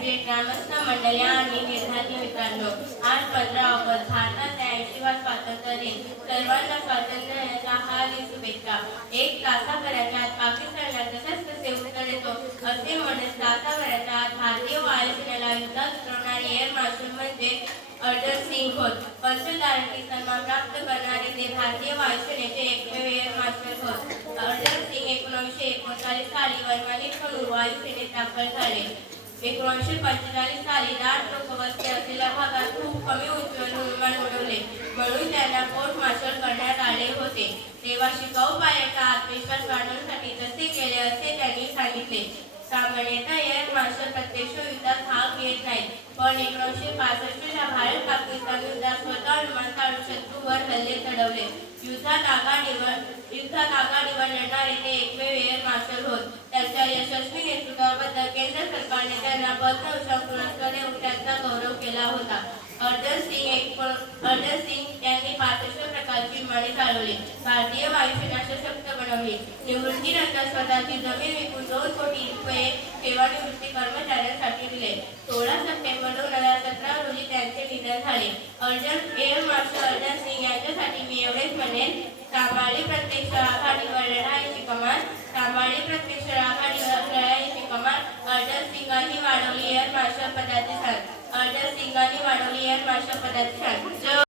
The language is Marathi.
प्रिय ग्रामस्थ मंडळी आणि निर्धारी मित्रांनो, आज 15 ऑगस्ट भारताचा 80वा स्वातंत्र्य दिन. सर्वांना स्वातंत्र्याच्या हार्दिक शुभेच्छा. एक तासाभराच्या आत पाकिस्तानला तसंच कसे उत्तर देतो असे म्हणत तासाभराच्या आत भारतीय वायुसेनेला युद्धात उतरवणारे एअर मार्शल म्हणजे अर्जन सिंग होत. पंचतारांकित सन्मान प्राप्त करणारे ते भारतीय वायुसेनेचे एकमेव एअर मार्शल होत. अर्जन सिंग 1939 साली वैमानिक म्हणून वायुसेनेत दाखल झाले. 1945 साली दाट लोक वस्ती असलेल्या भागात खूप कमी उंचीवरून विमान उडवले म्हणून त्यांना कोर्ट मार्शल करण्यात आले होते. तेव्हा शिकाऊ पायलटचा आत्मविश्वास वाढवण्यासाठी तसे केले असे त्यांनी सांगितले. सामान्यतः एअर मार्शल प्रत्यक्ष युद्धात भाग घेत नाहीत, पण 1965च्या भारत पाकिस्तान युद्धात स्वतः विमान काढून शत्रूवर हल्ले चढवले. युद्धात आघाडीवर लढणारे ते एकमेव एअर मार्शल होत. त्यांच्या यशस्वी नेतृत्वाबद्दल केंद्र सरकारने त्यांना पद्मभूषण पुरस्कार देऊन त्यांचा गौरव केला होता. अर्जन सिंग यांनी 65 प्रकारची विमाने चालवली. भारतीय वायुसेना सशक्त बनवली. निवृत्तीनंतर स्वतःची जमीन विकून 2 कोटी रुपये सेवानिवृत्ती कर्मचाऱ्यांसाठी दिले. 16 सप्टेंबर 2017 रोजी त्यांचे निधन झाले. एअर मार्शल अर्जन सिंग यांच्यासाठी मी एवढेच म्हणेन, सांभाळली प्रत्यक्ष आघाडीवर लढाईची कमान, सांभाळली प्रत्यक्ष आघाडीवर लढाईची कमान. अर्जन सिंगांनी वाढवली एअर मार्शल पदाची शान. अर्जन सिंगांनी वाढवली एअर मार्शल पदाची शान.